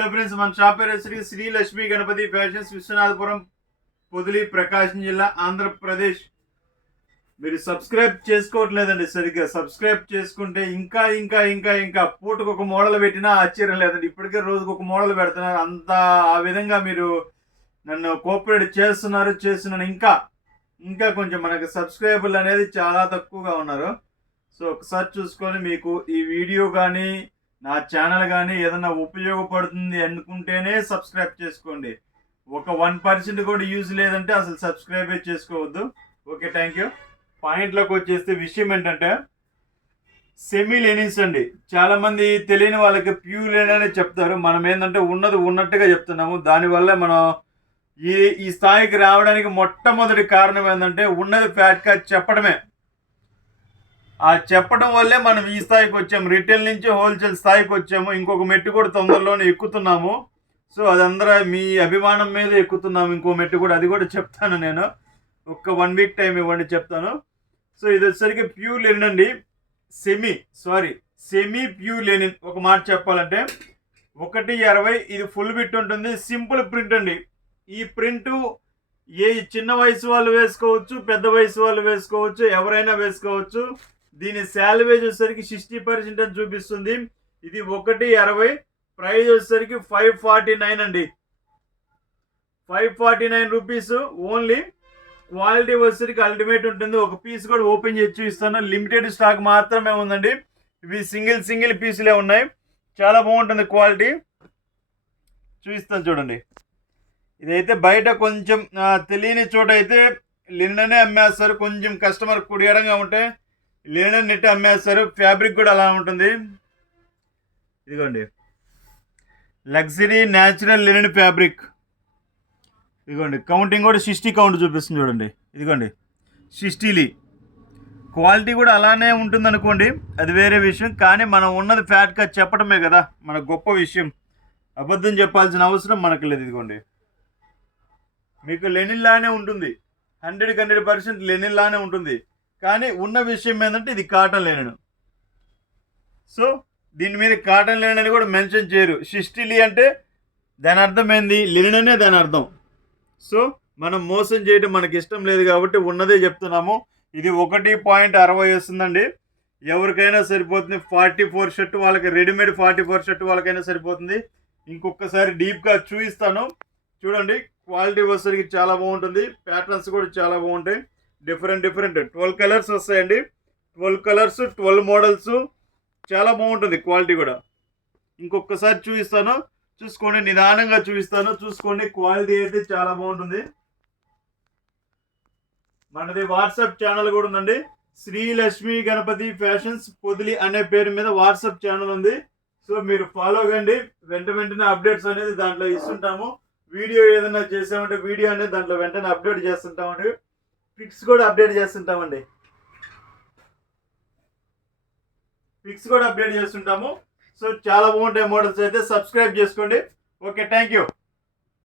Hello friends, మన shop పేరు Shri Lakshmi Ganapati fashions, Viswanathapuram, Podili, ప్రకాశం జిల్లా, ఆంధ్రప్రదేశ్. మీరు సబ్స్క్రైబ్ చేసుకోవట్లేదండి. సరిగ్గా సబ్స్క్రైబ్ చేసుకుంటే ఇంకా ఇంకా ఇంకా ఇంకా పూటకు ఒక మోడల్ పెట్టినా ఆశ్చర్యం లేదండి. ఇప్పటికే రోజుకు ఒక మోడల్ పెడుతున్నారు. అంత ఆ విధంగా మీరు నన్ను కోఆపరేట్ చేస్తున్నాను. ఇంకా ఇంకా కొంచెం మనకి సబ్స్క్రైబర్లు అనేది చాలా తక్కువగా ఉన్నారు. సో ఒకసారి చూసుకొని మీకు ఈ వీడియో కానీ నా ఛానల్ కానీ ఏదైనా ఉపయోగపడుతుంది అనుకుంటేనే సబ్స్క్రైబ్ చేసుకోండి. ఒక 1% కూడా యూజ్ లేదంటే అసలు సబ్స్క్రైబే చేసుకోవద్దు. Okay, thank you. పాయింట్లోకి వచ్చేస్తే విషయం ఏంటంటే సెమీ లెనిన్స్ అండి. చాలామంది తెలియని వాళ్ళకి ప్యూర్ లెనిన్ అని చెప్తారు. మనం ఏంటంటే ఉన్నది ఉన్నట్టుగా చెప్తున్నాము. దానివల్ల మనం ఈ స్థాయికి రావడానికి మొట్టమొదటి కారణం ఏంటంటే ఉన్నది ఫ్యాట్గా చెప్పడమే. ఆ చెప్పడం వల్లే మనం ఈ స్థాయికి వచ్చాము. రిటైల్ నుంచి హోల్సేల్ స్థాయికి వచ్చాము. ఇంకొక మెట్టు కూడా తొందరలోనే ఎక్కుతున్నాము. సో అదందరూ మీ అభిమానం మీద ఎక్కుతున్నాము. ఇంకో మెట్టు కూడా, అది కూడా చెప్తాను నేను. ఒక్క 1 వీక్ టైం ఇవ్వండి, చెప్తాను. సో ఇది వచ్చేసరికి ప్యూర్ లెనిన్ అండి. Semi pure linen. ఒక మాట చెప్పాలంటే 1.60 ఇది ఫుల్ బిట్ ఉంటుంది. సింపుల్ ప్రింట్ అండి. ఈ ప్రింటు చిన్న వయసు వాళ్ళు వేసుకోవచ్చు, పెద్ద వయసు వాళ్ళు వేసుకోవచ్చు, ఎవరైనా వేసుకోవచ్చు. దీని శాల్వేజ్ వచ్చేసరికి 60% అని చూపిస్తుంది. ఇది 1.60. ప్రైస్ వచ్చేసరికి 549 అండి. 549 రూపీస్ ఓన్లీ. క్వాలిటీ వచ్చేసరికి అల్టిమేట్ ఉంటుంది. ఒక పీస్ కూడా ఓపెన్ చేసి చూపిస్తాను. లిమిటెడ్ స్టాక్ మాత్రమే ఉందండి. ఇవి సింగిల్ పీసులే ఉన్నాయి. చాలా బాగుంటుంది క్వాలిటీ. చూపిస్తాను చూడండి. ఇదైతే బయట కొంచెం తెలియని చోట అయితే లిననే అమ్మేస్తారు. కొంచెం కస్టమర్ కుడియడంగా ఉంటే లినన్ నెట్ అమ్మేస్తారు. ఫ్యాబ్రిక్ కూడా అలా ఉంటుంది. ఇదిగోండి, లగ్జరీ న్యాచురల్ లినన్ ఫ్యాబ్రిక్. ఇదిగోండి, కౌంటింగ్ కూడా 60 కౌంట్ చూపిస్తుంది చూడండి. ఇదిగోండి 60. క్వాలిటీ కూడా అలానే ఉంటుంది అనుకోండి, అది వేరే విషయం. కానీ మనం ఉన్నది ఫ్యాట్గా చెప్పడమే కదా మన గొప్ప విషయం. అబద్ధం చెప్పాల్సిన అవసరం మనకు లేదు. ఇదిగోండి, మీకు లెనిన్ లానే ఉంటుంది. 100% లెనిన్ లానే ఉంటుంది. కానీ ఉన్న విషయం ఏంటంటే ఇది కాటన్ లెనిన్. సో దీని మీద కాటన్ లెనిన్ అని కూడా మెన్షన్ చేయరు. 60 అంటే దాని అర్థం ఏంది? లెనిన్ అనే దాని అర్థం. సో మనం మోసం చేయడం మనకి ఇష్టం లేదు కాబట్టి ఉన్నదే చెప్తున్నాము. ఇది 1.60 వస్తుందండి. ఎవరికైనా సరిపోతుంది. 44 షర్ట్ వాళ్ళకి, రెడీమేడ్ 44 షర్ట్ వాళ్ళకైనా సరిపోతుంది. ఇంకొకసారి డీప్గా చూపిస్తాను చూడండి. క్వాలిటీ వచ్చేసరికి చాలా బాగుంటుంది. ప్యాటర్న్స్ కూడా చాలా బాగుంటాయి. డిఫరెంట్ 12 కలర్స్ వస్తాయండి. 12 కలర్స్, 12 మోడల్స్. చాలా బాగుంటుంది క్వాలిటీ కూడా. ఇంకొకసారి చూపిస్తాను, చూసుకోండి. నిదానంగా చూపిస్తాను, చూసుకోండి. క్వాలిటీ అయితే చాలా బాగుంటుంది. మనది వాట్సాప్ ఛానల్ కూడా ఉందండి. శ్రీ లక్ష్మీ గణపతి ఫ్యాషన్స్ పొదిలి అనే పేరు మీద వాట్సాప్ ఛానల్ ఉంది. సో మీరు ఫాలో కండి. వెంటనే అప్డేట్స్ అనేది దాంట్లో ఇస్తుంటాము. వీడియో ఏదైనా చేసామంటే వీడియో అనేది దాంట్లో వెంటనే అప్డేట్ చేస్తుంటామండి. పిక్స్ కూడా అప్డేట్ చేస్తుంటాము. సో చాలా బాగుంటాయి మోడల్స్. అయితే సబ్స్క్రైబ్ చేసుకోండి. Okay, thank you.